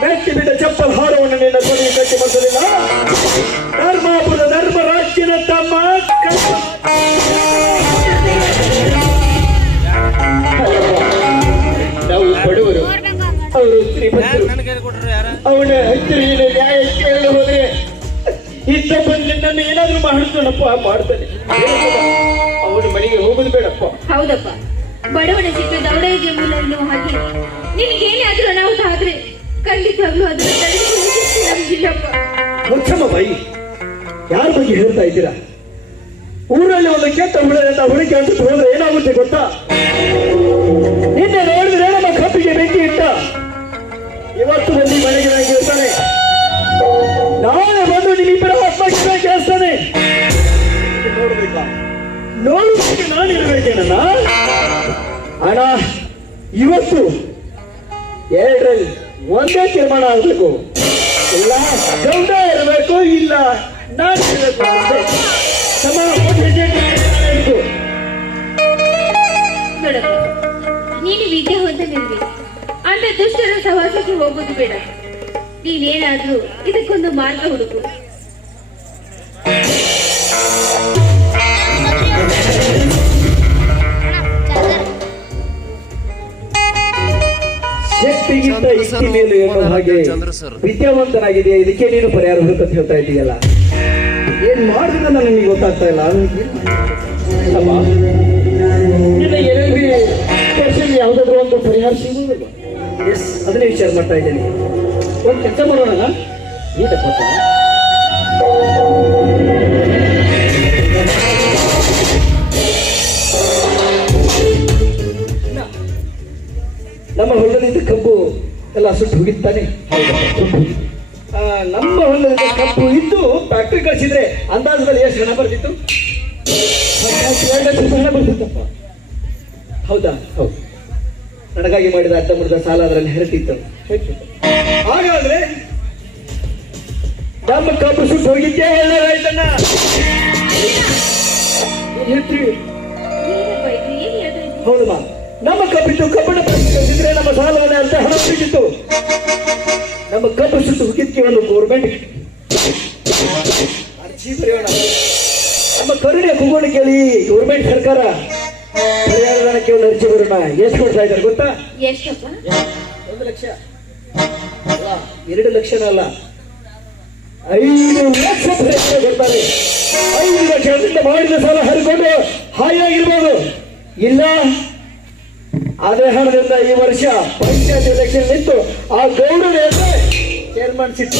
ಮೆಟ್ಟಿ ಬಿಟ್ಟ ಚಪ್ಪಲ್ ಹಾರವನ್ನು ನಿನ್ನ ಕೊನೆಗೆ ಕಟ್ಟಿ ಬಂದಲಿಲ್ಲ. ಧರ್ಮಾಪುರ ಧರ್ಮರಾಜ್ಯದ ತಮ್ಮ ನಾವು ಬಡವರು, ಅವರು ಶ್ರೀಮಂತರು. ಅವನ ಹತ್ತಿರ ನ್ಯಾಯ ಕೇಳಲು ಹೋದ್ರೆ ಇದ್ದ ಬಂದು ನನ್ನ ಏನಾದ್ರೂ ಮಾಡ್ತಾನಪ್ಪ, ಮಾಡ್ತಾನೆ. ಅವನ ಮನೆಗೆ ಹೋಗುದು ಬೇಡಪ್ಪ. ಹೌದಪ್ಪ, ಬಡವನ ಸಿಕ್ಕ ದೌಡೈಗೆ ಮೂಲನ್ನು ಹಾಗೆ ನಿನಗೇನಾದ್ರೂ ಅನಾಹುತ ಆದ್ರೆ ಖಂಡಿತವಾಗ್ಲೂ ಅದನ್ನು ತಡೆದು ನಮಗಿಲ್ಲಪ್ಪ. ಮುಚ್ಚಮ್ಮ ಬಾಯಿ, ಯಾರ ಬಗ್ಗೆ ಹೇಳ್ತಾ ಇದ್ದೀರಾ? ಊರಲ್ಲಿ ಒಂದು ಕೆಟ್ಟ ಹುಡುಗಿ ಅಂತ ಹೋದ್ರೆ ಏನಾಗುತ್ತೆ ಗೊತ್ತಾ? ನಿನ್ನೆ ನೋಡಿದ್ರೆ ನಮ್ಮ ಕಪ್ಪಿಗೆ ಬೆಂಕಿ ಇಟ್ಟ, ಇವತ್ತು ಬಂದು ಮನೆಗೆ ಇರ್ತಾನೆ. ನಾಳೆ ಬಂದು ನಿಮ್ಮಿಬ್ಬರ ಆತ್ಮಹತ್ಯೆ ಕೇಳಿಸ್ತಾನೆ. ನೋಡ್ಬೇಕಾ? ನೋಡ್ಬೇಕು, ನಾನು ಇರ್ಬೇಕೇನ ಅಣ್ಣ? ಇವತ್ತು ಎರಡರಲ್ಲಿ ಒಂದೇ ತೀರ್ಮಾನ ಆಗ್ಬೇಕು. ಇಲ್ಲ ಗೌಡ ಇರಬೇಕು, ಇಲ್ಲ ನಾನು ಇರಬೇಕು. ನೋಡಪ್ಪ, ನೀನು ವಿದ್ಯಾವಂತನಿರ್ವಿ, ಅಂತ ದುಷ್ಟರ ಸಹವಾಸಕ್ಕೆ ಹೋಗೋದು ಬೇಡ. ನೀನೇನಾದ್ರೂ ಇದಕ್ಕೊಂದು ಮಾರ್ಗ ಹುಡುಕು. ಶಕ್ತಿಗಿಂತ ಯುಕ್ತಿ ಮೇಲು ಎನ್ನುವ ಹಾಗೆ ವಿದ್ಯಾವಂತನಾಗಿದೆಯಾ, ಇದಕ್ಕೆ ನೀನು ಪರಿಹಾರ ಹುಡುಕಂತ ಹೇಳ್ತಾ ಇದೆಯಲ್ಲ. ಏನ್ ಮಾಡಿದ್ರೆ ನನಗೆ ಗೊತ್ತಾಗ್ತಾ ಇಲ್ಲ. ಯಾವ್ದಾದ್ರು ಒಂದು ಪರಿಹಾರ ಸಿಗುವುದಿಲ್ಲ. ಎಸ್, ಅದನ್ನೇ ವಿಚಾರ ಮಾಡ್ತಾ ಇದ್ದೇನೆ. ಒಂದು ಕೆಲಸ ಮಾಡೋಣ. ನಮ್ಮ ಹೊಲದಿಂದ ಕಬ್ಬು ಎಲ್ಲ ಸುಟ್ಟು ಹೋಗಿತ್ತಾನೆ. ನಮ್ಮ ಹೊಲದಿಂದ ಕಬ್ಬು ಇದ್ದು ಫ್ಯಾಕ್ಟ್ರಿ ಕಳಿಸಿದ್ರೆ ಅಂದಾಜಲ್ಲಿ ಎಷ್ಟು ಹಣ ಬರ್ತಿತ್ತು? 2 ಲಕ್ಷ ಹಣ ಬರ್ತಿತ್ತಪ್ಪ. ಹೌದಾ? ಹೌದು. ನನಗಾಗಿ ಮಾಡಿದ ಅಡ್ಡ ಮುಡಿದ ಸಾಲ ಅದರಲ್ಲಿ ಹೆರತಿತ್ತು. ಹಾಗಾದ್ರೆ ನಮ್ಮ ಕಬ್ಬು ಸುಟ್ಟು ಹೋಗಿದ್ದೇ ಒಳ್ಳೆದಾಯ್ತಣ್ಣ. ಹೇಳ್ತೀವಿ. ಹೌದಮ್ಮ, ನಮ್ಮ ಕಬ್ಬಿತ್ತು ಕಬ್ಬಣ ಕಳಿಸಿದ್ರೆ ನಮ್ಮ ಸಾಲವನ್ನೇ ಅಂತ ಹಣ ಸಿಕ್ಕಿತ್ತು. ನಮ್ಮ ಕಬ್ಬು ಸುಟ್ಟು ಹೋಗಿದ್ದಕ್ಕೆ ಒಂದು ಗೌರ್ಮೆಂಟ್ ಅರ್ಜಿ ಬರೆಯೋಣ. ನಮ್ಮ ಕರುಣೆ ಕೂಗೋಣ ಕೇಳಿ ಗೌರ್ಮೆಂಟ್ ಸರ್ಕಾರ ಪರಿಹಾರಕ್ಕೆ ಒಂದು ಅರ್ಜಿ ಬರೋಣ. ಎಷ್ಟು ಕೊಡ್ತಾ ಇದ್ದಾರೆ ಗೊತ್ತಾ? 1 ಲಕ್ಷ ಅಲ್ಲ, 2 ಲಕ್ಷನ ಅಲ್ಲ, 5 ಲಕ್ಷ ಪರಿಹಾರ ಕೊಡ್ತಾರೆ. 5 ಲಕ್ಷದಿಂದ ಮಾಡಿದ ಸಾಲ ಹರಿಕೊಂಡು ಹಾಯಾಗಿರ್ಬೋದು. ಇಲ್ಲ ಅದೇ ಹಣದಿಂದ ಈ ವರ್ಷ ಪಂಚಾಯತ್ ಎಲೆಕ್ಷನ್ ನಿಂತು ಆ ಗೌಡರು ಚೇರ್ಮನ್ ಸಿಟ್ಟು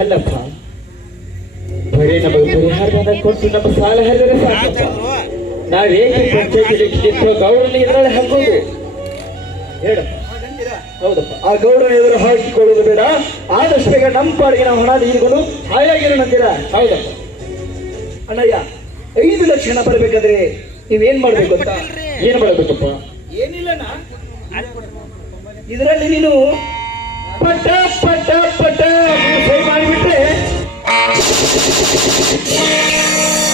ಅಲ್ಲಪ್ಪ. ಬರೀ ನಮಗೆ ಪರಿಹಾರ ಕೊಟ್ಟು ನಮ್ಮ ಸಾಲ ಹರಿದರೆ ಸಾಕಪ್ಪ. ನಾವೇಕೆ ಪಂಚಾಯತ್ ಎಲೆಕ್ಷನ್ ನಿಂತು ಗೌಡರನ್ನ ಇದರಲ್ಲಿ ಹಾಕೋದು ಹೇಳಪ್ಪ. ಹೌದಪ್ಪ, ಆ ಗೌಡರ ಎದುರು ಹಾಕಿಕೊಳ್ಳೋದು ಬೇಡ. ಆದಷ್ಟು ಬೇಗ ನಮ್ಮ ಪಾಡಿಗೆ ನಾವು ಹಣ ಈಗಲೂ ಹಾಯಾಗಿರೋಣಂತೀರಾ? ಹೌದಪ್ಪ ಅಣ್ಣಯ್ಯ, 5 ಲಕ್ಷ ಹಣ ಬರಬೇಕಾದ್ರೆ ನೀವೇನ್ ಮಾಡ್ಬೇಕು ಅಂತ? ಏನ್ ಮಾಡ್ಬೇಕಪ್ಪ? ಏನಿಲ್ಲಣ್ಣ, ಇದರಲ್ಲಿ ನೀನು ಪಟ ಪಟ ಪಟ ಸೈ ಮಾಡಿಬಿಟ್ರೆ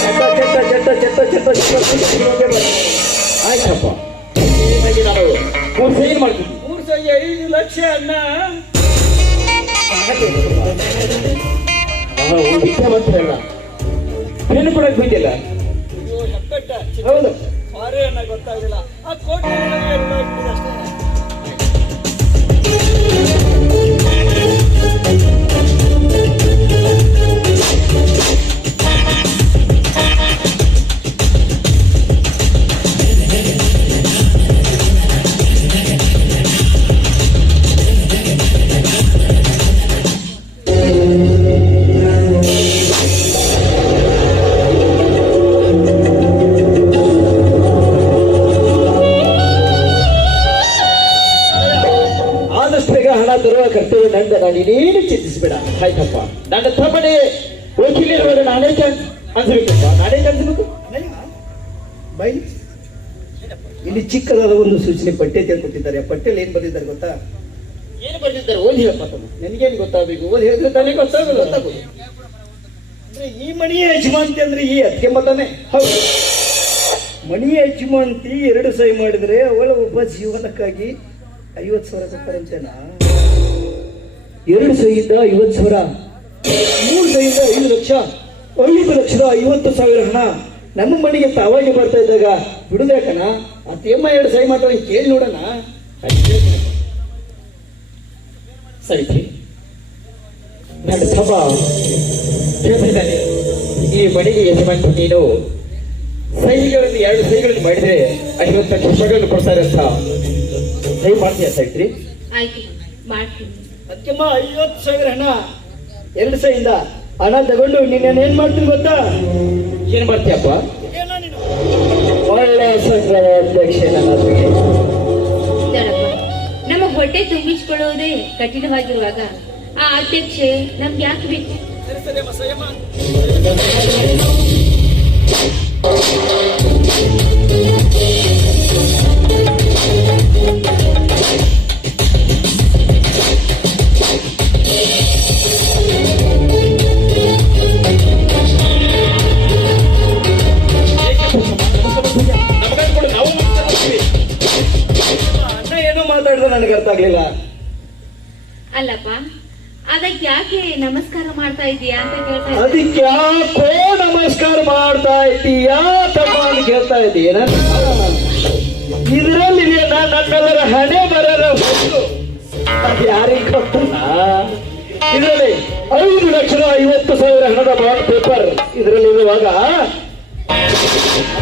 ಚಟ್ಟ ಚಟ್ಟ ಚಟ್ಟ ಚಟ್ಟ ಆಯ್ತಪ್ಪ. ನಾವು ಸೈ ಮಾಡ್ತೀವಿ. 5 ಲಕ್ಷ ಅನ್ನ ವಿದ್ಯಾವಂತರಲ್ಲ, ಏನು ಕೊಡಕ್ ಬಿಟ್ಟಿಲ್ಲ. ಹೌದು, ಗೊತ್ತಾಗಿಲ್ಲ. ಆ ಕೋಟೆ ಅಷ್ಟೇ. ತರುವ ಕರ್ತವ್ಯ ನಂದ. ನೀನೇನು ಚಿಂತಿಸಬೇಡ ಆಯ್ತಪ್ಪ. ನನ್ನ ತಮ್ಮನೇ ವಕೀಲಿರುವಾಗ ನಾನೇ ಅನ್ಸಬೇಕಪ್ಪ, ನಾನೇ ಅನ್ಸಬೇಕು. ಬೈ ಇಲ್ಲಿ ಚಿಕ್ಕದಾದ ಒಂದು ಸೂಚನೆ ಪಠ್ಯ ತಿಳ್ಕೊತಿದ್ದಾರೆ. ಆ ಪಠ್ಯಲ್ಲಿ ಏನ್ ಬರ್ತಿದ್ದಾರೆ ಗೊತ್ತಾ? ಏನು ಬರ್ತಿದ್ದಾರೆ ಓದಿ ಹೇಳಪ್ಪ. ತಮ್ಮ ನನಗೇನು ಗೊತ್ತಾಗಬೇಕು? ಓದಿ ಹೇಳಿದ್ರೆ ತಾನೇ ಗೊತ್ತಾಗೋದು. ಅಂದ್ರೆ ಈ ಮನೆಯ ಯಜಮಾಂತಿ ಅಂದ್ರೆ ಈ ಅದಕ್ಕೆ ಮತಾನೆ. ಹೌದು, ಮನೆಯ ಯಜಮಾಂತಿ 2 ಸಹಿ ಮಾಡಿದ್ರೆ ಅವಳ ಒಬ್ಬ ಜೀವನಕ್ಕಾಗಿ 50,000 ಕೊಡ್ತಾರಂತೆನಾ? 2 ಸಹಿಯಿಂದ 50,000, 3 ಸಹಿಯಿಂದ 5 ಲಕ್ಷ, 5,50,000 ಹಣ ನಮ್ಮ ಮನೆಗೆ ತಾವಾಗಿ ಬರ್ತಾ ಇದ್ದಾಗ ಬಿಡುದೇಕನ ಆ ತೇಮ್ಮ 2 ಸಹಿ ಮಾತಾಡಿ ಕೇಳಿ ನೋಡೋಣ. ಸವಿತ್ರಿ, ನನ್ನ ತಮ್ಮ ಹೇಳ್ತಿದ್ದಾನೆ, ಈ ಮನೆಗೆ ಯಜಮಾನ ನೀನು ಸಹಿಗಳನ್ನು 2 ಸಹಿಗಳನ್ನು ಮಾಡಿದ್ರೆ 50 ಲಕ್ಷಗಳನ್ನು ಕೊಡ್ತಾರೆ ಅಂತ ಸಹಿ ಮಾಡ್ತೀಯ ಸವಿತ್ರಿ? ಆಯ್ತು, ಮಾಡ್ತೀನಿ. ಅತ್ಯಮ್ಮ 50,000 ಹಣ 2 ಸಹಿಯಿಂದ ಹಣ ತಗೊಂಡು ನೀನೇನ್ ಮಾಡ್ತೀನಿ ಗೊತ್ತಾ? ಏನ್ ಮಾಡ್ತೀಯಪ್ಪ? ಒಳ್ಳೆಯ ಸಂಘದ ಅಧ್ಯಕ್ಷ ನಮಗೆ. ನೋಡಪ್ಪ, ನಮ್ಮ ಹೊಟ್ಟೆ ತುಂಬಿಸಿಕೊಳ್ಳುವುದೇ ಕಠಿಣವಾಗಿರುವಾಗ ಆ ಅಧ್ಯಕ್ಷೆ ನಮ್ಗೆ ಯಾಕೆ ಬೇಕು? ಅಣ್ಣ ಏನೋ ಮಾತಾಡಿದ್ರೆ ನನಗೆ ಅರ್ಥ ಆಗ್ಲಿಲ್ಲ. ಅಲ್ಲಪ್ಪ, ಅದಕ್ಕೆ ಯಾಕೆ ನಮಸ್ಕಾರ ಮಾಡ್ತಾ ಇದೀಯಾ ಅಂತ ಕೇಳ್ತಾ ಇದ್ದೆ. ಅದಕ್ಕೆ ಯಾಕೋ ನಮಸ್ಕಾರ ಮಾಡ್ತಾ ಇದ್ದೀಯಾ ತಮ್ಮ ಅಂತ ಕೇಳ್ತಾ ಇದ್ದೀನ? ಇದರಲ್ಲಿ ನನ್ನೆಲ್ಲರ ಹಣೆ ಬರರ ಹೊತ್ತು ಅದು ಯಾರಿಗೆ ಕೊಟ್ಟಲ್ಲ? ಇದರಲ್ಲಿ 5,50,000 ಹಣದ ಬಾಂಡ್ ಪೇಪರ್ ಇದರಲ್ಲಿ ಇರುವಾಗ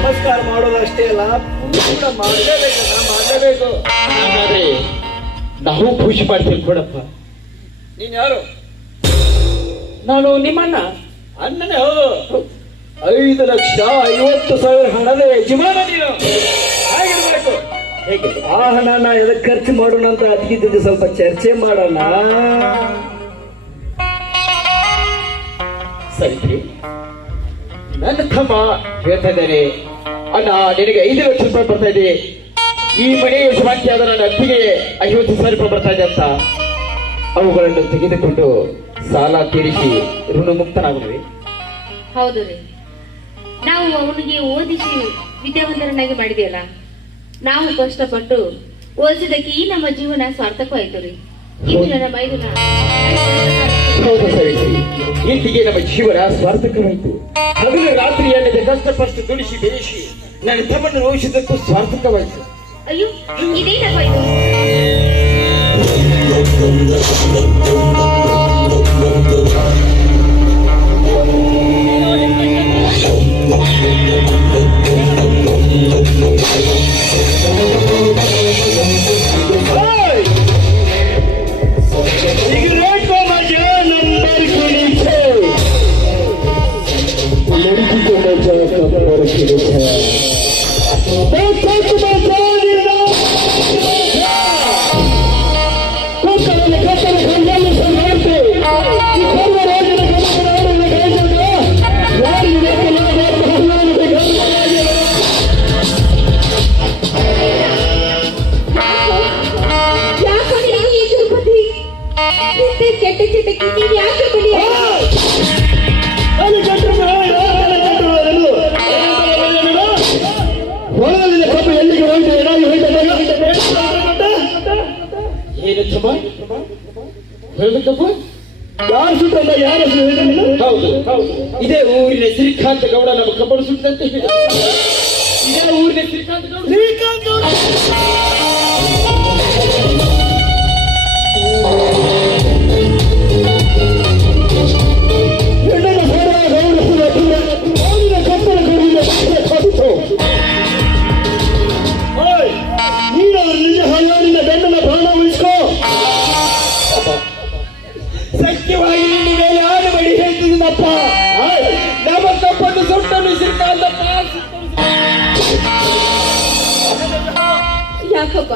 ನಮಸ್ಕಾರ ಮಾಡೋದು ಅಷ್ಟೇ ಅಲ್ಲ, ಕೂಡ ಮಾಡಲೇಬೇಕು. ಹಾಗಾದ್ರೆ ನಾವು ಖುಷಿ ಮಾಡ್ತೀವಿ ಕೊಡಪ್ಪ. ನೀನ್ ಯಾರು? ನಾನು ನಿಮ್ಮಣ್ಣ. ಅಣ್ಣನೇ ಹೌದು. 5,50,000 ಹಣದ ಯಜಮಾನ ನೀನು ಆಗಿರ್ಬೇಕು. ಹೇಗೆ? ಆ ಹಣನ ಎದಕ್ಕೆ ಖರ್ಚು ಮಾಡೋಣ ಅಂತ ಅದಕ್ಕಿದ್ದು ಸ್ವಲ್ಪ ಚರ್ಚೆ ಮಾಡೋಣ. ಸರಿತ್ರಿ, ನನ್ನ ತಮ್ಮ ಹೇಳ್ತಾ ಇದ್ದೇನೆ, ಅಣ್ಣ ನಿನಗೆ 5 ಲಕ್ಷ ರೂಪಾಯಿ ಬರ್ತಾ ಇದೆ, ಈ ಮನೆ ಯಜಮಾನಿಕೆ ಆದ ನನ್ನ ಅತ್ತಿಗೆ 50,000 ರೂಪಾಯಿ ಬರ್ತಾ ಇದೆ ಅಂತ ಅವುಗಳನ್ನು ತೆಗೆದುಕೊಂಡು ಸಾಲ ತೀರಿಸಿ ಋಣಮುಕ್ತನಾಗುವೆ. ಹೌದು ರೀ, ನಾವು ಅವನಿಗೆ ಓದಿಸಿ ವಿದ್ಯಾವಂತರನ್ನಾಗಿ ಮಾಡಿದೆಯಲ್ಲ, ನಾವು ಕಷ್ಟಪಟ್ಟು ಓದಿಸಿದಕ್ಕೆ ಈ ನಮ್ಮ ಜೀವನ ಸಾರ್ಥಕವಾಯ್ತು ರೀ. ಇದು ನನ್ನ ಮೈದುನ. ಹೌದು ಸವಿತ್ರಿ, ಇಂದಿಗೆ ನಮ್ಮ ಜೀವನ ಸ್ವಾರ್ಥಕವಾಯಿತು. ಹಗಲು ರಾತ್ರಿ ಅನ್ನದೆ ಕಷ್ಟಪಟ್ಟು ದುಡಿಸಿ ಬೆಳೆಸಿ ನನ್ನ ತಮ್ಮನ್ನು ನೋಯಿಸಿದ್ದಕ್ಕೂ ಸ್ವಾರ್ಥಕವಾಯಿತು. ಅಯ್ಯೋ, ಇದೇನಪ್ಪ ಇದು? सिगरेट को मजा नंबर के नीचे, लड़की को मजा कमर के नीचे, ಯಾಕೋ ನೀವು ಈ ತಿರುಪತಿ ಇಂತೆ ಕೆಟ್ಟ ಚಟಕ್ಕೆ ನೀವು ಯಾಕೆ ಬಲಿಯ? ಹೊಲದಲ್ಲಿನ ಕಬ್ಬು ಎಲ್ಲಿಗೆ ಹೋಯ್ತು? ಏನಾಗಿ ಹೋಯ್ತು? ಏನು ತಮ್ಮ ಹೇಳಬೇಕಪ್ಪ? ಯಾರು ಸುಟ್ಟಲ್ಲ? ಯಾರ ಹೆಸರು ಹೇಳಿದ ನೀನು? ಹೌದು ಹೌದು, ಇದೇ ಊರಿನ ಶ್ರೀಕಾಂತ ಗೌಡ ನಮ್ಮ ಕಬ್ಬರು ಸುಟ್ಟಂತೆ ಹೇಳಿದ. ಇದೇ ಊರಿನ ಶ್ರೀಕಾಂತ ಗೌಡ. ಶ್ರೀಕಾಂತ್ ಗೌಡ. ಹೆಣ್ಣಿನ ಹೋರಾಟ ಗೌರವಿಸಿದ ಊರಿನ ಕಪ್ಪನ ಗೌರಿನ ಕೊಟ್ಟಿತು. ನೀನು ನಿಜ ಹಲ್ಲಾಡಿನ ಗಂಡನ ಪ್ರಾಣ ಉಳಿಸ್ಕೋ. ಸತ್ಯವಾಗಿ ನಿಮಗೆ ಯಾರು ಬಳಿ ಹೇಳ್ತಿದ್ದೀನಪ್ಪ? ನಮ್ಮ ಕಪ್ಪನ್ನು ಸುಟ್ಟನು ಶ್ರೀಕಾಂತಪ್ಪ. ಯಾಕಪ್ಪ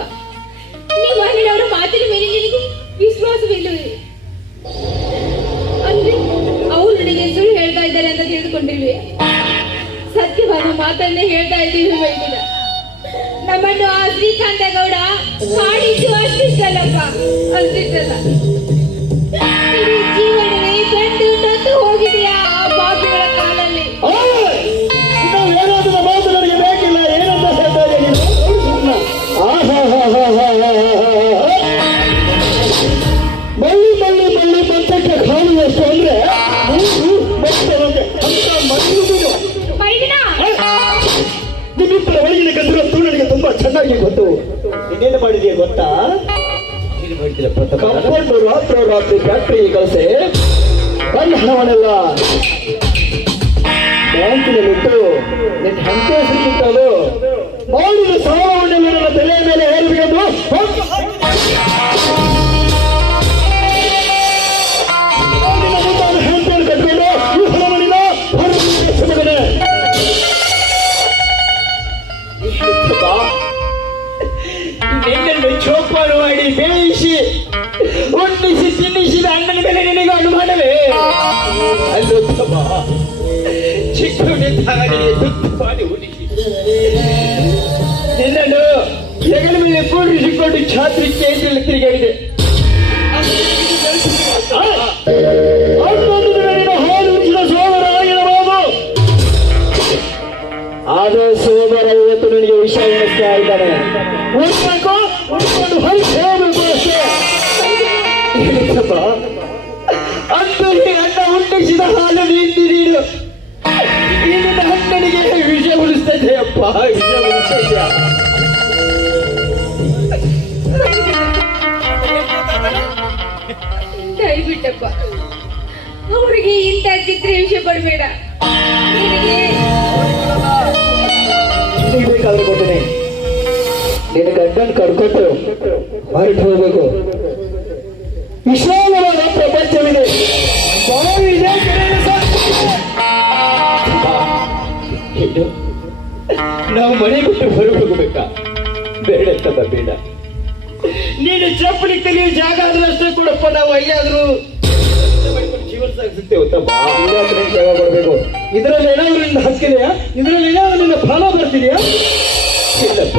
ನೀವು ಹೇಳಿದವರ ಮಾತಿನ ಮೇಲೆ ನಿನಗೆ ವಿಶ್ವಾಸವಿಲ್ಲವೇ? ಅಂದ್ರೆ ಅವ್ರು ನನಗೆ ಸುಳ್ಳು ಹೇಳ್ತಾ ಇದ್ದಾರೆ ಅಂತ ತಿಳಿದುಕೊಂಡಿಲ್ವೇ? ಸತ್ಯವಾದ ಮಾತನ್ನೇ ಹೇಳ್ತಾ ಇದ್ದೀವಿ ವೈದ್ಯರ. ನಮ್ಮನ್ನು ಆ ಶ್ರೀಕಾಂತ ಗೌಡ ಕಾಡಿದ್ದು ಅಷ್ಟಿಷ್ಟಲ್ಲಪ್ಪ, ಅಷ್ಟಿಷ್ಟಲ್ಲ, ಇಡೀ ಜೀವನವೇ ಕಂಡು ನೊಂದು ಹೋಗಿದೆಯಾ ಆ ಪಾಪಿಗಳ ಕಾಲಲ್ಲಿ. ನಾವು ಏನಾದರೂ ಮಾತು ನನಗೆ ಬೇಕಿಲ್ಲ. ಏನಂತ ಹೇಳ್ತಾ ಇದ್ದೀನಿ ನೀನು? ಮಳ್ಳಿ ಮಳ್ಳಿ ಚೆನ್ನಾಗಿ ಗೊತ್ತು. ಇನ್ನೇನು ಮಾಡಿದೆಯಾ ಗೊತ್ತಾ? ಏನು ಮಾಡ್ತೀರಪ್ಪ ತಮ್ಮ? ಕಪ್ಪನ್ನು ರಾತ್ರಿ ಫ್ಯಾಕ್ಟರಿ ಕಳಿಸಿ ಬಂದ ಹಣವನ್ನೆಲ್ಲ ಬ್ಯಾಂಕಿನಲ್ಲಿಟ್ಟು ನಿನ್ನ ಹೆಂಡತಿ ಹೆಸರಿಗಿಟ್ಟದು ಮಾಡಿದ ಸಾಲವನ್ನೆಲ್ಲ ನನ್ನ ತಲೆಯ ಮೇಲೆ ಹೇರಬೇಕು. ಹೆಂಡತಿಯನ್ನು ಕಟ್ಕೊಂಡು ಈ ಹಣವನ್ನೆಲ್ಲ ನಿನ್ನನ್ನು ಚೋಪಾರು ಮಾಡಿ ಬೇಯಿಸಿ ಉಣ್ಣಿಸಿ ತಿನ್ನಿಸಿದ ಅಣ್ಣನ ಮೇಲೆ ನಿನಗೆ ಅನುಮಾನವೇ? ಅಲ್ಲೊತ್ತಮ್ಮ ಚಿಕ್ಕವನಿದ್ದಾಗ ನಿನಗೆ ತುತ್ತು ಮಾಡಿ ಉಣಿಸಿ ನಿನ್ನನ್ನು ಹೆಗಲ ಮೇಲೆ ಕೂಡಿಸಿಕೊಂಡು ಛಾತ್ರಿ ಕೇಂದ್ರದಲ್ಲಿ ತಿರುಗಾಡಿದೆ. ಹಾಲು ಉಳಿಸಿದ ಸೋದರ ಆಗಿರಬಹುದು. ಆದ ಸೋದರ ಇವತ್ತು ನನಗೆ ವಿಷಯ ಎಣಿಸ್ತಾ ಇದ್ದಾನೆ. ಉಳ್ಬೇಕು ಉಳ್ಕೊಂಡು ಹೊರಗೆ ಹೋಗ್ಬೇಕು ಅಷ್ಟೇ. ಏನಪ್ಪ ಅಂದು ಈ ಅಣ್ಣ ಉಣ್ಣಿಸಿದ ಹಾಲು ನೀಡಿ ನೀಡು ಈ ನಿನ್ನ ಅಣ್ಣನಿಗೆ ವಿಷಯ ಉಳಿಸ್ತಾ ಇದೆಯಪ್ಪ, ವಿಷಯ ಉಳಿಸ್ತಾ ಇದೆಯಾ? ದಯವಿಟ್ಟಪ್ಪ ಅವ್ರಿಗೆ ಇಂಥ ಚಿತ್ರ ವಿಷಯ ಕೊಡಬೇಡ. ನಿನಗೆ ಬೇಕಾದ್ರೆ ಕೊಡ್ತೇನೆ. ನಿನ್ನ ಗಂಡನ್ ಕರ್ಕೊಟ್ಟು ಹೊರಟು ಹೋಗ್ಬೇಕು. ವಿಶಾಲವಾದ ಪ್ರಪಂಚವಿದೆ. ಬಾವಿದೆ, ಕೆರೆಯಿದೆ ಸಾಕು. ಏನು ನಾವು ಮನೆ ಬಿಟ್ಟು ಹೊರಗೆ ಹೋಗಬೇಕಾ? ಬೇಡ ತಮ್ಮ ಬೇಡ. ನೀನು ಚಪ್ಪಲಿ ಕಲಿಯೋ ಜಾಗ ಆದ್ರೂ ಅಷ್ಟೇ ಕೊಡಪ್ಪ, ನಾವು ಎಲ್ಲಿಯಾದ್ರೂ ಜೀವನ ಸಾಗಿಸುತ್ತೇವೆ ತಮ್ಮ. ಇಲ್ಲಾಂದ್ರೆ ಸೇವೆ ಕೊಡ್ಬೇಕು. ಇದರಲ್ಲಿ ಏನಾದ್ರು ನಿನ್ನ ಹಕ್ಕಿದೆಯಾ? ಇದರಲ್ಲಿ ಏನಾದ್ರು ನಿನ್ನ ಫಲ ಬರ್ತಿದೆಯಾ? ಇಲ್ಲಪ್ಪ,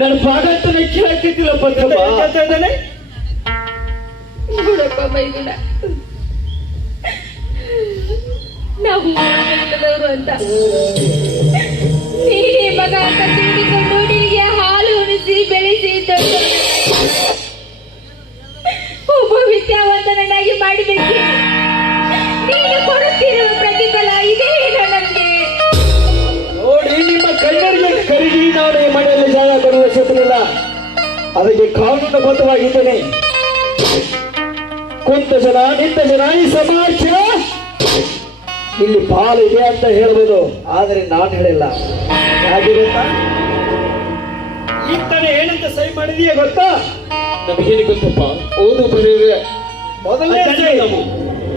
ನನ್ನ ಭಾಗ ಅಂತ ಕೇಳಕ್ಕಿಲ್ಲಪ್ಪ ತಮ್ಮ. ನೋಡಪ್ಪ ಮೈಗುಣ, ನಾವು ಇಲ್ಲದವರು ಅಂತ ನೀನೇ ಮಗ ಅಂತ ತಿಳಿದುಕೊಂಡು ನಿನಗೆ ಹಾಲು ಉಣಿಸಿ ಬೆಳೆಸಿ ದೊಡ್ಡ ಒಬ್ಬ ವಿದ್ಯಾವಂತನನ್ನಾಗಿ ಮಾಡಿದ್ದಕ್ಕೆ ನೀನು ಕೊಡುತ್ತಿರುವ ಪ್ರತಿಫಲ ಇದೇ ನನಗೆ. ನೋಡಿ, ನಿಮ್ಮ ಕಣ್ಣರಿಗೆ ಕರಗಿ ನಾನು ಈ ಮನೆಯಲ್ಲಿ ಜಾಗ ಕೊಡುವ ಶತ್ರುಲ್ಲ. ಅದಕ್ಕೆ ಕಾನೂನುಬದ್ಧವಾಗಿದ್ದೇನೆ. ಕುಂತ ಜನ ನಿಂತ ಜನ ಈ ಸಮಾಜ ಇಲ್ಲಿ ಪಾಲು ಇದೆ ಅಂತ ಹೇಳ್ಬೋದು, ಆದರೆ ನಾನು ಹೇಳಿಲ್ಲ. ಯಾಕೆ ಗೊತ್ತಾ? ಇಂತಾನೆ ಏನಂತ ಸಹಿ ಮಾಡಿದೀಯ ಗೊತ್ತಾ? ನಮಗೇನು ಗೊತ್ತಪ್ಪ, ಓದು ಬರೆಯುವ ಮೊದಲನೇ ಸಹಿ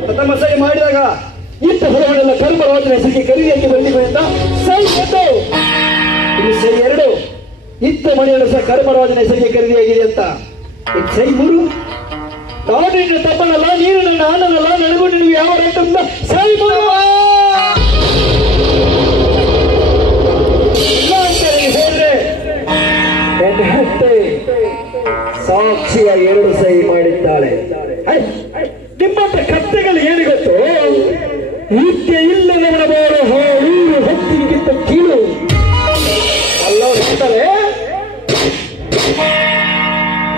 ಪ್ರಥಮ ಸಹಿ ಮಾಡಿದಾಗ ಇಂಥ ಹೊರಗಡೆಲ್ಲ ಕರ್ಮರಾಜನ ಹೆಸರಿಗೆ ಖರೀದಿಯಾಗಿ ಬಂದಿದೆ ಅಂತ ಸಹಿ ಒಂದು. ಇದು ಸಹಿ ಎರಡು, ಇಂಥ ಮನೆಯನ್ನು ಸಹ ಕರ್ಮರಾಜನ ಹೆಸರಿಗೆ ಖರೀದಿಯಾಗಿದೆ ಅಂತ. ಇದು ಸಹಿ ಮೂರು, ನಾನು ನಿನ್ನ ತಪ್ಪನಲ್ಲ, ನೀನು ನನ್ನ ಅಣ್ಣನಲ್ಲ, ನನಗೂ ನಿನಗೆ ಯಾವ ರೈತ ಸಹಿ ಮೂರು. ಇಲ್ಲ ಅಂತ ಹೇಳಿದ್ರೆ ನನ್ನ ಹೆಂಡತಿ ಸಾಕ್ಷಿಯ ಎರಡು ಸಹಿ ಮಾಡಿದ್ದಾಳೆ. ನಿಮ್ಮಂತ ಕತ್ತೆಗಳು ಏನು ಗೊತ್ತು? ನಿತ್ಯ ಇಲ್ಲದವರ ಮೇಲೆ ಹಾಳು ಹೊತ್ತಿಗಿಂತ ಕೀಳು ಅಲ್ಲವರು ಹೇಳ್ತಾರೆ.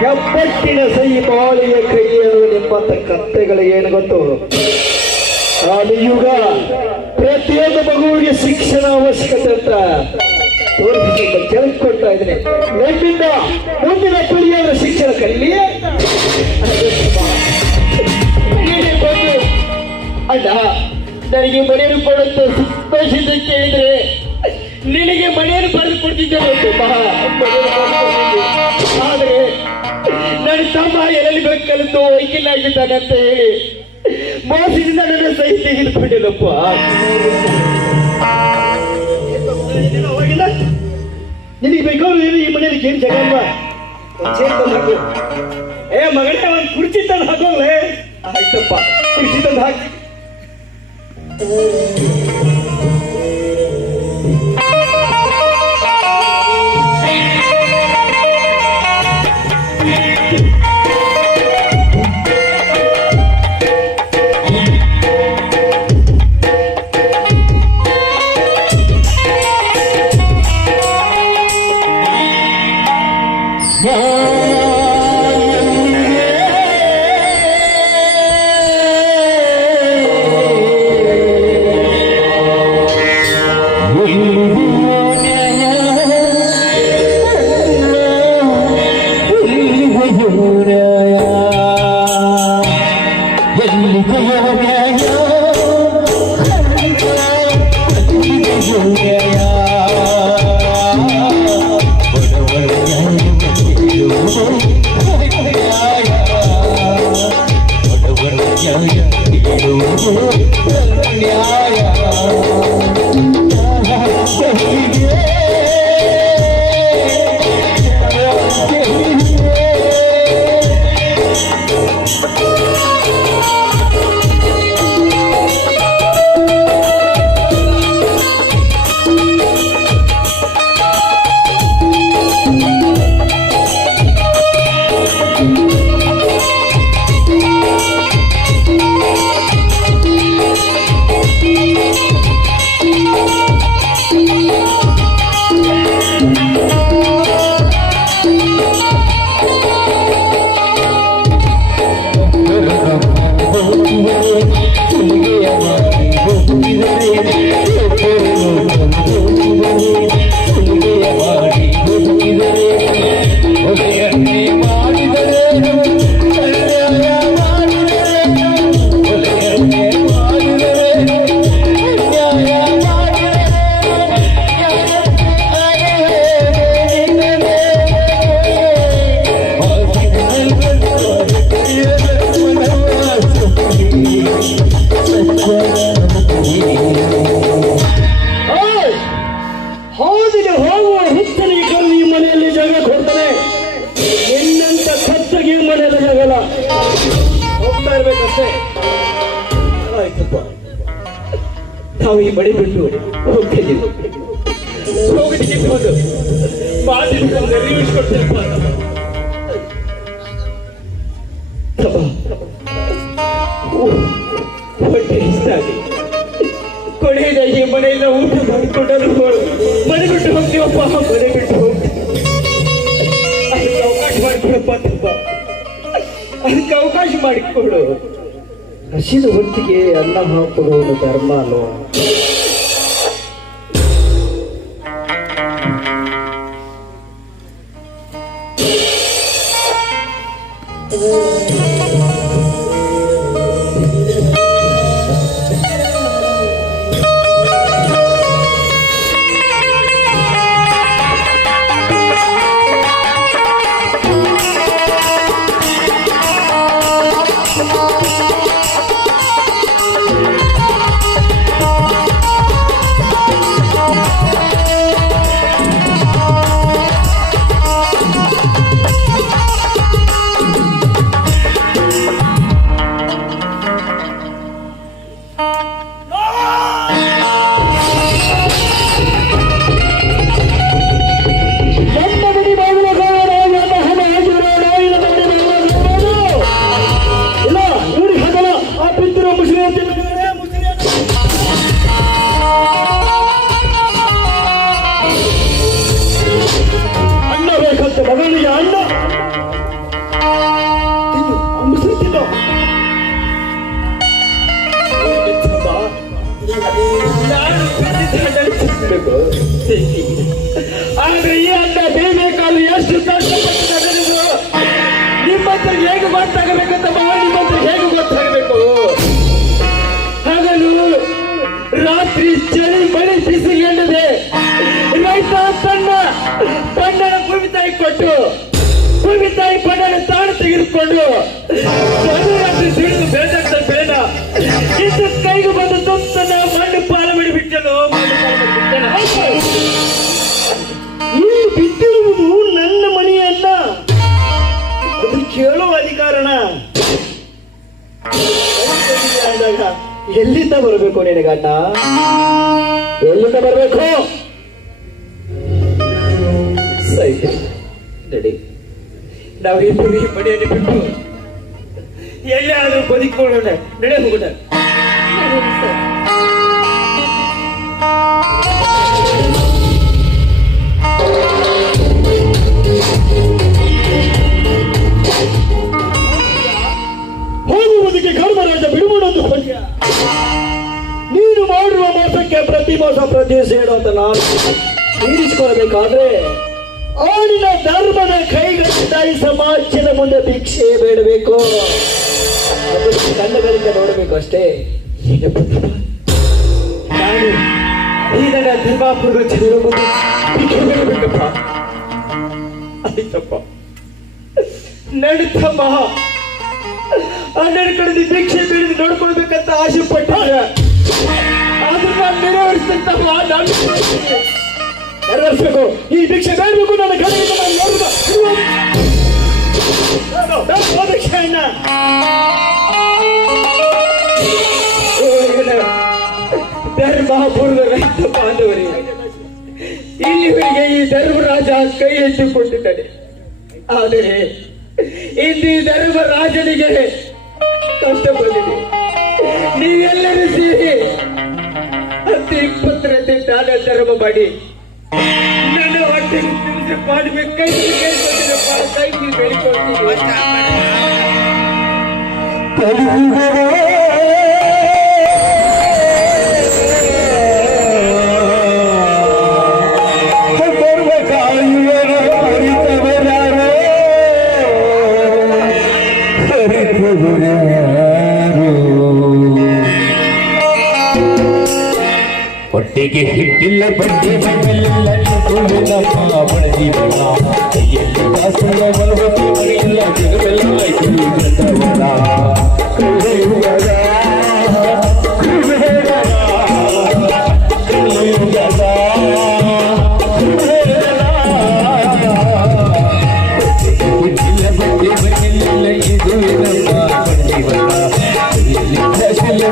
ಹೆಬ್ಬಟ್ಟಿನ ಸಹಿ ಬಾಳಿಯ ಕೈಯರು ನಿಮ್ಮಂತ ಕತ್ತೆಗಳಿಗೆ ಏನು ಗೊತ್ತು? ಆದಿಯುಗ ಪ್ರತಿಯೊಂದು ಮಗುವಿಗೆ ಶಿಕ್ಷಣ ಅವಶ್ಯಕತೆ ಅಂತ ತೋರಿಸಿ ಕೇಳಿಕೊಡ್ತಾ ಇದ್ದೇನೆ. ನನ್ನಿಂದ ಮುಂದಿನ ಪೀಳಿಗೆಯವರ ಶಿಕ್ಷಣ ಕಲೀಲಿ. ಅಣ್ಣ, ನನಗೆ ಮನೆಯನ್ನು ಕೊಡುತ್ತೆ ಸಂತೋಷಿತ ಕೇಳಿದ್ರೆ ನಿನಗೆ ಮನೆಯನ್ನು ಬರೆದು ಕೊಡ್ತಿದ್ದೆ. ಆದರೆ ನನ್ನ ತಮ್ಮ ಎಲ್ಲಿ ಬೇಕು ಕಲಿತು ವೈಕಲ್ಯಾಗಿದ್ದಾನೆ ಅಂತ ಹೇಳಿ ಮೋಸದಿಂದ ನನ್ನ ಸಹಿ ತೆಗೆದುಕೊಂಡಿಲ್ಲಪ್ಪ. ನಿನಗೆ ಬೇಕಾದ್ರು ನೀನು ಈ ಮನೆಯಲ್ಲಿ ಏನು ಜಾಗ ಅಲ್ವಾ? ಹಾಕು. ಮಗನೇ, ಒಂದು ಕುರ್ಚಿ ತಂದು ಹಾಕೋಗ್ಲೆ. ಆಯ್ತಪ್ಪ, ಕುರ್ಚಿ ತಂದು ಹಾಕಿ. ನ್ಯಾಯ ಎಲ್ಲಿದೆಯೋ ನ್ಯಾಯ ಎಲ್ಲಿದೆಯೋ ನ್ಯಾಯ ಬಡವರ ನ್ಯಾಯ ಬಡವರ ನ್ಯಾಯ ನ್ಯಾಯ ಹಾದಿಗೆ ಹೋಗುವ ಹುತ್ತನಿಗೆ ಕರೆದು ಈ ಮನೆಯಲ್ಲಿ ಜಾಗ ಕೊಡ್ತಾನೆ. ನಿನ್ನಂತ ಕತ್ತಗೆ ಈ ಮನೆಯಲ್ಲಿ ಜಾಗಲ್ಲ. ಹೋಗ್ತಾ ಇರ್ಬೇಕಷ್ಟೇ. ಆಯ್ತಪ್ಪ, ನಾವು ಈ ಮನೆ ಬಿಟ್ಟು ಹೋಗ್ತಿದ್ದೀವಿ. ಹೋಗಲಿಕ್ಕೆ ಹೋದು ಮಾತಿನ ರಿವ್ಯೂಸ್ಕೊಡ್ತೀನಪ್ಪ. ಹೊಟ್ಟೆ ಇಷ್ಟ ಆಗಿ ಕೊನೆಯದಾಗಿ ಮನೆಯಿಂದ ಊಟ ಮಾಡಿಕೊಂಡರು ಮನೆ ಬಿಟ್ಟು ಹೋಗ್ತೀವಪ್ಪ, ಮನೆ ಬಿಟ್ಟು ಹೋಗ್ತೀವಿ. ಅದಕ್ಕೆ ಅವಕಾಶ ಮಾಡಿಕೊಡಪ್ಪ ತಪ್ಪ, ಅದಕ್ಕೆ ಅವಕಾಶ ಮಾಡಿಕೊಡು. ಹಸಿದ ಹೊತ್ತಿಗೆ ಅನ್ನ ಹಾಕುವುದು ಧರ್ಮ ಅಲ್ವಾ? ಮಗನಿಗೆ ಅಣ್ಣ ಮುಸುತ್ತಿದ್ದು ಆದ್ರೆ ಈ ಅಣ್ಣ ಬೇಬೇಕಾದ್ರೆ ಎಷ್ಟು ಕಷ್ಟಪಟ್ಟಿದ್ದಾರೆ. ನಿಮ್ಮಂತ ಹೇಗೆ ಗೊತ್ತಾಗಬೇಕಂತ ನಿಮ್ಮಂತ ಹೇಗೆ ಗೊತ್ತಾಗಬೇಕು? ಹಗಲು ರಾತ್ರಿ ಚಳಿ ಮಳೆ ಬಿಸಿಲಿಲ್ಲದೆ ರೈತ ತನ್ನ ಬಣ್ಣನ ಭೂಮಿ ತಾಯಿ ಕೊಟ್ಟು ಭೂಮಿ ತಾಯಿ ಬಣ್ಣನ ತಾಳು ತೆಗೆದುಕೊಂಡು ರಾತ್ರಿ ಸಿಡಿದು ಬೇಜಾಗ್ತ ಬೇಡ ಇದ್ದು ಕೈಗೆ ಬಂದು ತುತ್ತನ ಮಣ್ಣು ಪಾಲ ಮಾಡಿಬಿಟ್ಟನು. ಇಲ್ಲಿ ಬಿದ್ದಿರುವುದು ನನ್ನ ಮನೆಯನ್ನ, ಅದು ಕೇಳುವ ಅಧಿಕಾರನ ಆದಾಗ ಎಲ್ಲಿಂದ ಬರಬೇಕು ನಿನಗಣ್ಣ? ಎಲ್ಲಿಂದ ಬರಬೇಕು? ಸರಿ ನಡಿ, ನಾವಿಬ್ಬರು ಈ ಮನೆಯನ್ನು ಬಿಟ್ಟು ಎಲ್ಲಾದ್ರೂ ಬದುಕೊಳ್ಳೋಣ. ನಡೆ ಹೋಗೋಣ. ಹೋಗುವುದಕ್ಕೆ ಧರ್ಮರಾಜ ಬಿಡುವುದೊಂದು ಪದ್ಯ. ನೀನು ಮಾಡುವ ಮೋಸಕ್ಕೆ ಪ್ರತಿ ಮೋಸ ಪ್ರತಿ ಸೇಡು ಅಂತ ನಾನು ತೀರಿಸಿಕೊಳ್ಳಬೇಕಾದ್ರೆ ಆಡಿನ ಧರ್ಮದ ಕೈಗಟ್ಟಿದಾಯಿ ಸಮಾಜದ ಮುಂದೆ ಭಿಕ್ಷೆ ಬೇಡಬೇಕು, ಅದನ್ನು ಕಣ್ಣುಗಳಿಂದ ನೋಡಬೇಕು ಅಷ್ಟೇ. ನಾನು ಈ ನನ್ನ ಧರ್ಮಾಪುರದ ಜನರ ಮುಂದೆ ಭಿಕ್ಷೆ ಬೇಡಬೇಕಪ್ಪ. ಆಯ್ತಪ್ಪ, ನಡೀತಮ್ಮ. ಹನ್ನೆರಡು ಕಡೆ ಭಿಕ್ಷೆ ಬೇಡದು ನೋಡ್ಕೊಳ್ಬೇಕಂತ ಆಸೆ ಪಟ್ಟಾಗ ಆದ್ರೆ ನಾನು ನೆರವೇರಿಸ್ತಂತಪ್ಪ. ನಾನು ನೆರವೇರಿಸ್ಬೇಕು. ಈ ಭಿಕ್ಷೆ ಬೇಡಬೇಕು. ನನ್ನ ಕಡೆಯಿಂದ ನಾನು ಭಿಕ್ಷೆ ಅಣ್ಣ. ಧರ್ಮಾಪುರದ ರೈತ ಬಾಂಧವರಿಗೆ ಇಲ್ಲಿವರೆಗೆ ಈ ಧರ್ಮರಾಜ ಕೈ ಎತ್ತಿಕೊಂಡಿದ್ದಾನೆ. ಆದರೆ ಇಂದು ಈ ಧರ್ಮರಾಜನಿಗೆ ಕಷ್ಟ ಬಂದಿದೆ. ನೀವೆಲ್ಲರೂ ಸೇರಿ 20 ದಾನ ಧರ್ಮ ಮಾಡಿ ನನ್ನ ಹೊಟ್ಟೆ ತಿನಿಸು ಮಾಡಬೇಕು. ಕೈ ಬೇಡಿಕೊಳ್ತೀನಿ. ಹೊಟ್ಟೆಗೆ ಹಿಟ್ಟಿಲ್ಲ, ಬಡ್ಡಿ ಬೆಲ್ಲ ನಮ್ಮ ಬಡದಿವಲ್ಲ, ಕೈಯಲ್ಲಿ ಕಾಸಿಲ್ಲ, ಮಲಗತಿ ಮನೆಯಲ್ಲ, ಜಗವೆಲ್ಲ ಗಂಡವರ ಹಿಟ್ಟಿಲ್ಲ, ಬಡ್ಡಿ ಬೆಲ್ಲ ಇದು ನಮ್ಮ ಬಡದಿವಲ್ಲ, ಕೈಯಲ್ಲಿ ಕಾಸಿಲ್ಲ,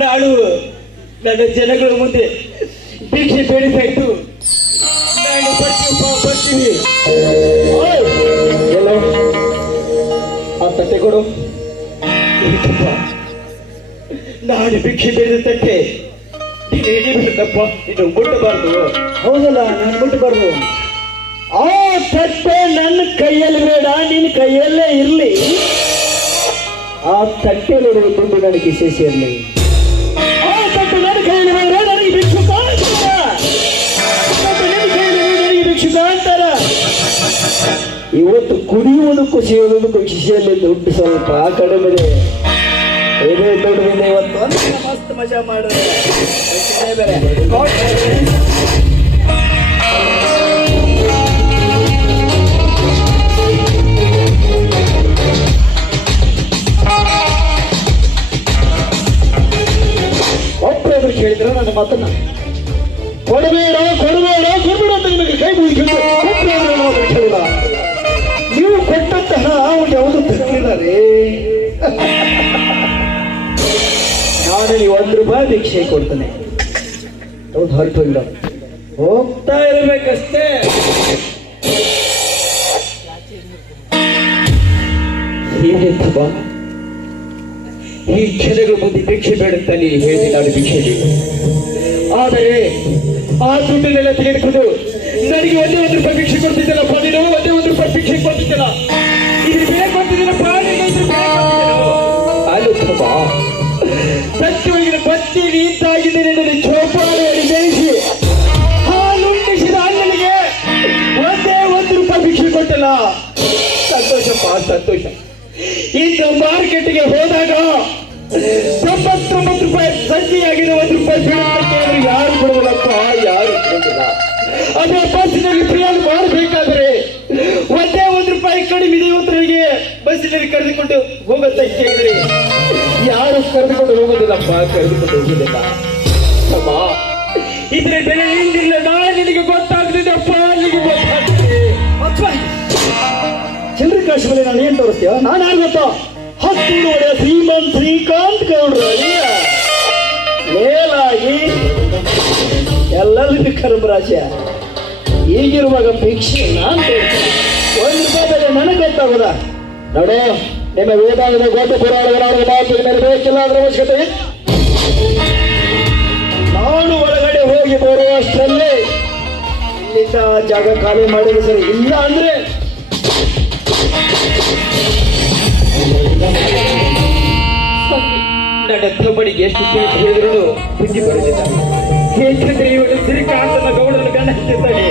ನಾಳು ನನ್ನ ಜನಗಳ ಮುಂದೆ ಭಿಕ್ಷೆ ಬೇಡಿಸಾಯ್ತು. ನಾನು ಬರ್ತೀವಿ. ಎಲ್ಲ ಆ ತಟ್ಟೆ ಕೊಡು. ನಾನು ಭಿಕ್ಷೆ ಬೇಡಿದ ತಟ್ಟೆ ನೀನು ಹಿಡಿಬೇಕಪ್ಪ. ನೀನು ಮುಟ್ಟಬಾರ್ದು. ಹೌದಲ್ಲ, ನಾನು ಮುಟ್ಟಬಾರ್ದು. ಆ ತಟ್ಟೆ ನನ್ನ ಕೈಯಲ್ಲಿ ಬೇಡ, ನಿನ್ನ ಕೈಯಲ್ಲೇ ಇರ್ಲಿ. ಆ ತಟ್ಟೆಯಲ್ಲಿರುವ ದುಡ್ಡು ನನಗೆ ಕಿಸೆ ಸೇರಲಿ. ಆ ತಟ್ಟೆ ನನ್ನ ಕೈಯಲ್ಲಿ ಬೇಡ, ನನಗೆ ಭಿಕ್ಷುಕ ನನಗೆ ಭಿಕ್ಷುಕ ಅಂತಾರ. ಇವತ್ತು ಕುಡಿಯುವುದಕ್ಕೂ ಸೇರುವುದಕ್ಕೂ ಕಿಸೆಯಲ್ಲಿ ದುಡ್ಡು ಸ್ವಲ್ಪ ಕಡಿಮೆ ಇದೆ. ಇದೇ ದುಡ್ಡಿಂದ ಇವತ್ತು ಮಸ್ತ್ ಮಜಾ ಮಾಡೋದು ಬೇರೆ. ಒಬ್ಬರೊಬ್ರು ಕೇಳಿದ್ರೆ ನನ್ನ ಮಾತನ್ನ ಕೊಡಬೇಡ ಅಂತ ನಿಮಗೆ ಕೈ ಮುಗಿದು ಕೇಳಿಲ್ಲ. ನೀವು ಕೊಟ್ಟಂತಹ ಹಣ ಅವ್ರು ಯಾವುದು ತರಲಿಲ್ಲ. ಮಾಡ್ತಾರೆ. ನಾನು ನೀವು ₹1 ಭಿಕ್ಷೆ ಕೊಡ್ತೇನೆ. ಹೌದು, ಹೊರಟು ಹೋಗಿಡ ಹೋಗ್ತಾ ಇರಬೇಕಷ್ಟೇ. ಹೀಗೆಂತ ಈ ಜನಗಳ ಮುಂದೆ ಭಿಕ್ಷೆ ಬೇಡುತ್ತಾನೆ ಹೇಳಿ ನಾನು ಭಿಕ್ಷೆ ಬೇಕು. ಆದರೆ ಆ ದುಡ್ಡನ್ನೆಲ್ಲ ತೆಗೆದುಕೊಂಡು ನನಗೆ ₹1 ಭಿಕ್ಷೆ ಕೊಡ್ತಿದ್ದಲ್ಲಪ್ಪ, ನೀನು ₹1 ಭಿಕ್ಷೆ ಕೊಡ್ತಿದ್ದಲ್ಲ, ಇದು ಬೇಕು ಅಂತಿದ್ದಲ್ಲಪ್ಪ, ಅಲ್ಲುತ್ತಪ್ಪ ಸತ್ಯವಾಗಿನ ಬತ್ತಿ ನೀತಾಗಿದೆ ನನ್ನ ಚೌಪಾಳಿಯಲ್ಲಿ ಜನಿಸಿ ಹಾಲುಂಡಿಸಿದ ಅಣ್ಣನಿಗೆ ₹1 ಭಿಕ್ಷೆ ಕೊಟ್ಟಲ್ಲ. ಸಂತೋಷಪ್ಪ, ಸಂತೋಷ. ಇಂದು ಮಾರ್ಕೆಟ್ಗೆ ಹೋದಾಗ ₹99 ಸಂಜೆಯಾಗಿರೋ ₹1 ಬೀಳಕ್ಕೆ ಯಾರು ಕೊಡೋದಪ್ಪ, ಯಾರು ಕೊಡೋದಿಲ್ಲ. ಅದೇ ಬಸ್ಸಿನಲ್ಲಿ ಪ್ರಯಾಣ ಮಾಡಬೇಕಾದ್ರೆ ₹1 ಕಡಿಮೆ ಇದೆ. ಇವತ್ತರಿಗೆ ಬಸ್ಸಿನಲ್ಲಿ ಕರೆದುಕೊಂಡು ಹೋಗತ್ತ ಕೇಳಿದ್ರೆ ಯಾರು ಕರೆದುಕೊಂಡು ಹೋಗೋದಿಲ್ಲಪ್ಪ, ಕರೆದುಕೊಂಡು ಹೋಗೋದಿಲ್ಲ. ಅಮ್ಮ, ಇದ್ರ ಬೆಲೆ ಇಂದಿಲ್ಲ, ನಾಳೆ ನಿನಗೆ ಗೊತ್ತಾಗ್ತಿದ್ದಪ್ಪ, ನಿನಗೆ ಗೊತ್ತಾಗ್ತದೆ. ಚಿಲ್ಲರೆ ಕಾಶಿ ಮೇಲೆ ನಾನು ಏನ್ ತೋರಿಸ್ತೀವ? ನಾನು ಯಾರು ಗೊತ್ತಾ? ಹತ್ತೂರು ಒಡೆಯ ಶ್ರೀಮಂತ್ ಶ್ರೀಕಾಂತ್ ಗೌಡ್ರು ಮೇಲಾಗಿ ಎಲ್ಲರಿಗೂ ಕರ್ಮರಾಜ್ಯ. ಈಗಿರುವಾಗ ಭಿಕ್ಷೆ ನಾನು ₹1 ಬೆಲೆ ನನಗೆ ಗೊತ್ತಾಗೋದ. ನೋಡು, ನಿಮ್ಮ ವೇದಾಂತದ ಗೋಟ ಪುರಾಣದ ಮಾತು ಮೇಲೆ ಬೇಕಿಲ್ಲ ಅದರ ಅವಶ್ಯಕತೆ. ನಾನು ಒಳಗಡೆ ಹೋಗಿ ಬರುವಷ್ಟರಲ್ಲೇ ಇಲ್ಲಿಂದ ಜಾಗ ಖಾಲಿ ಮಾಡಿದ್ರೆ ಸರಿ. ಇಲ್ಲ ಅಂದ್ರೆ ನನ್ನ ತಮ್ಮನಿಗೆ ಎಷ್ಟು ತಿಳಿಸಿ ಹೇಳಿದ್ರು ಬುದ್ಧಿ ಬರುತ್ತಿಲ್ಲ. ಏಕೆಂದ್ರೆ ಇವನು ಶ್ರೀಕಾಂತನ ಗೌಡನ ಗಂಡ ಹತ್ತಿದ್ದಾನೆ.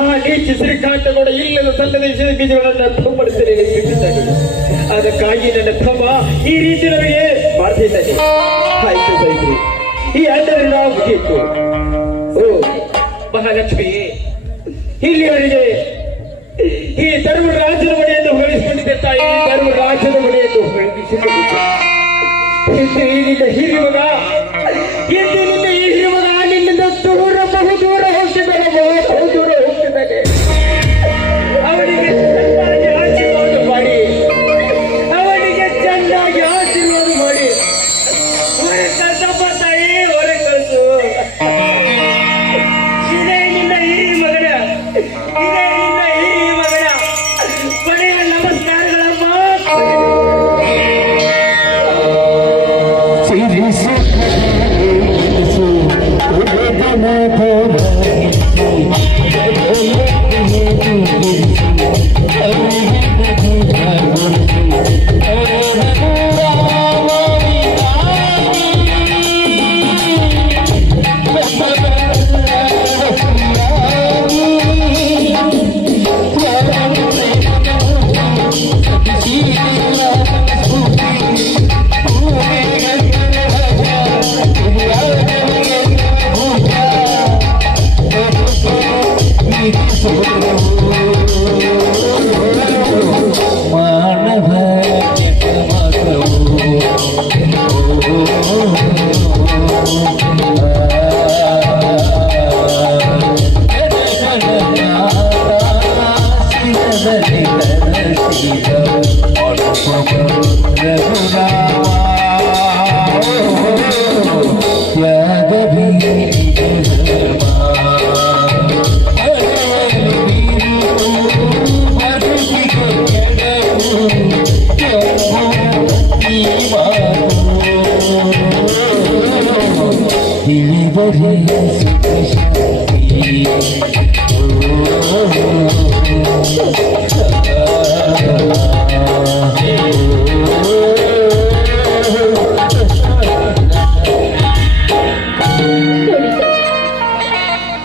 ಆ ನೀಚ ಶ್ರೀಕಾಂತ ಗೌಡ ಇಲ್ಲದ ಸಲ್ಲದ ಬೀಜಗಳನ್ನ ತಮ್ಮಡಿಸಲಿ ಬಿಟ್ಟಿದ್ದಾನೆ. ಅದಕ್ಕಾಗಿ ನನ್ನ ತಮ್ಮ ಈ ರೀತಿ ನಮಗೆ ಮಾಡ್ತಿದ್ದಾನೆ. ಆಯ್ತು ಸೈತ್ರಿ, ಈ ಅಣ್ಣನ ಮುಗಿಯಿತು. ಓ ಮಹಾಲಕ್ಷ್ಮಿ, ಇಲ್ಲಿವರೆಗೆ ಈ ಧರ್ಮರಾಜನ ಮನೆಯನ್ನು ಹೊಗಳಿಸಿಕೊಂಡಿದ್ದೆ ತಾಯಿ, ಧರ್ಮರಾಜನ ಮನೆಯನ್ನು ಹೊಗಳಿಸಿಕೊಂಡಿದ್ದೆ. ನಿನ್ನ ಹಿರಿಮಗ ನಿನ್ನ ಈ ಹಿರಿಮಗ ನಿನ್ನಿಂದ ದೂರ ಬಹುದೂರ ಹೋಗ್ತಿದ್ದಾನೆ, ಬಹುದೂರ ಹೋಗ್ತಿದ್ದಾನೆ. ಅವನಿಗೆ ಚೆನ್ನಾಗಿ ಆಶೀರ್ವಾದ ಮಾಡಿ, ಅವನಿಗೆ ಚೆನ್ನಾಗಿ ಆಶೀರ್ವಾದ ಮಾಡಿ ಹೊರೆ ಕಳ್ಸಪ್ಪ ತಾಯಿ, ಹೊರೆ ಕಳ್ಸು. ಇದೇ ನಿನ್ನ ಹಿರಿಯ ಮಗನ, ಇದೇ ನಿನ್ನ ಹಿರಿಯ ಮಗನ ಕೊನೆಯ ನಮಸ್ಕಾರಗಳಮ್ಮ.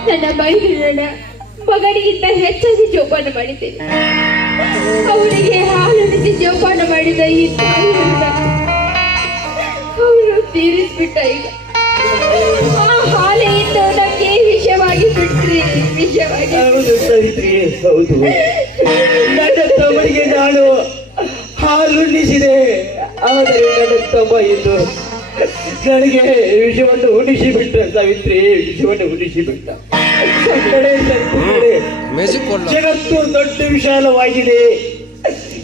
ನನ್ನ ಮೈದುನನ ಮಗನಿಗಿಂತ ಹೆಚ್ಚಾಗಿ ಜೋಪಾನ ಮಾಡಿದ್ದೇನೆ. ಅವನಿಗೆ ಹಾಲುಣಿಸಿ ಜೋಪಾನ ಮಾಡಿದ ಈ ತಾಯಿಯನ್ನ ಅವನು ತೀರಿಸ್ಬಿಟ್ಟ. ಈಗ ಆ ಹಾಲೆಯಿಂದ ನನಗೆ ವಿಷವಾಗಿ ಬಿಟ್ರಿ, ವಿಷವಾಗಿ. ಹೌದು ಸವಿತ್ರಿ, ಹೌದು. ನನ್ನ ತಮ್ಮನಿಗೆ ನಾನು ಹಾಲುಣಿಸಿದೆ, ಆದರೆ ನನ್ನ ತಮ್ಮ ಇದ್ದು ನನಗೆ ವಿಷವನ್ನು ಉಣಿಸಿ ಬಿಟ್ಟ. ಸಾವಿತ್ರಿ, ವಿಷವನ್ನು ಉಣಿಸಿ ಬಿಟ್ಟ. ಜಗತ್ತು ದೊಡ್ಡ ವಿಶಾಲವಾಗಿದೆ.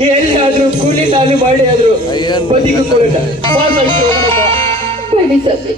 ಎಲ್ಲಾದ್ರೂ ಕೂಲಿ ನಾಲಿ ಮಾಡಿ ಆದ್ರೂ ಬದುಕಿಕೊಳ್ಳೋಣ. ಬನ್ನಿ ಸ್ವಾಮಿ.